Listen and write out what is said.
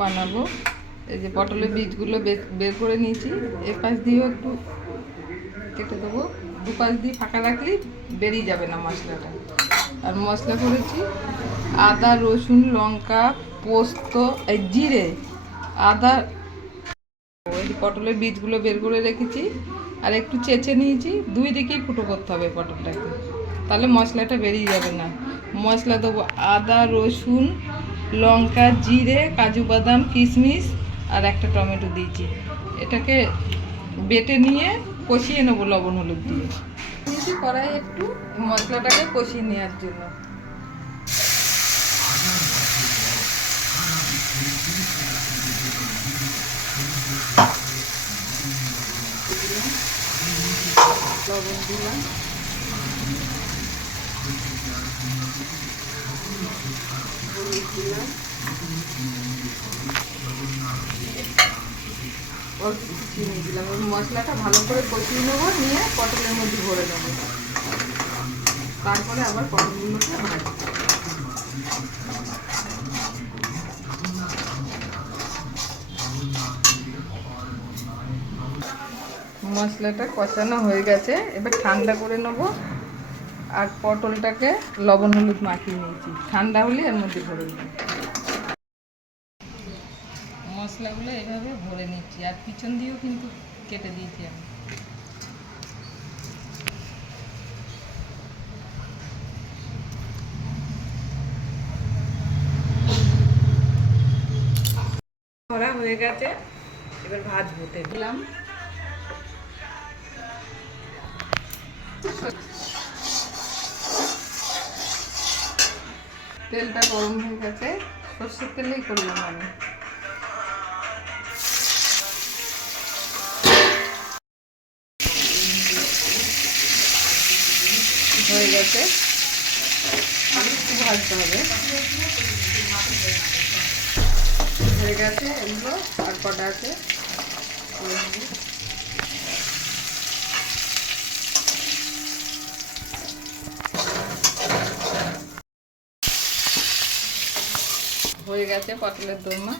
বানাবো। এই যে পটলের বীজগুলো বের করে নিয়েছি, এর পাশ দিয়েও একটু কেটে দেবো। দুপাশ দিয়ে ফাঁকা রাখলেই বেরিয়ে যাবে না মশলাটা। আর মশলা করেছি আদা, রসুন, লঙ্কা, পোস্ত, এই জিরে, আদা। ওই পটলের বীজগুলো বের করে রেখেছি আর একটু চেঁচে নিয়েছি। দুই দিকেই ফুটো করতে হবে পটলটাকে, তাহলে মশলাটা বেরিয়ে যাবে না। মশলা দেবো আদা, রসুন, লঙ্কা, জিরে, কাজু বাদাম, কিশমিশ আর একটা টমেটো দিয়েছি। এটাকে বেটে নিয়ে কষিয়ে নেবো লবণ হলুদ দিয়ে। দিয়েছি কড়াই একটু মশলাটাকে কষিয়ে নেওয়ার জন্য। লবণ দিলাম, হলুদ দিলাম, অল্প কিছু চিনি দিলাম। মশলাটা ভালো করে কষিয়ে নেবো, নিয়ে পটলের মধ্যে ভরে নেবো। তারপরে আবার পটলগুলোকে ভাজবো। মশলাটা কষানো হয়ে গেছে, এবার ঠান্ডা করে নেবো। আর পটলটাকে লবণ হলুদ মাখিয়ে নিয়েছি, ঠান্ডা হলে এর মধ্যে ভরে নেব। মশলাগুলো এভাবে ভরে নিচ্ছি, আর পিছন দিয়েও কিন্তু কেটে দিয়েছি আমি। ভরা হয়ে গেছে, এবার ভাজবো। দিলাম তেলটা গরম হয়ে গেছে, সর্ষের তেলেই করলাম আমি। হয়ে গেছে, একটু ভাজতে হবে। হয়ে গেছে এগুলো, আর কটা আছে। হয়ে গেছে পটলের দোরমা।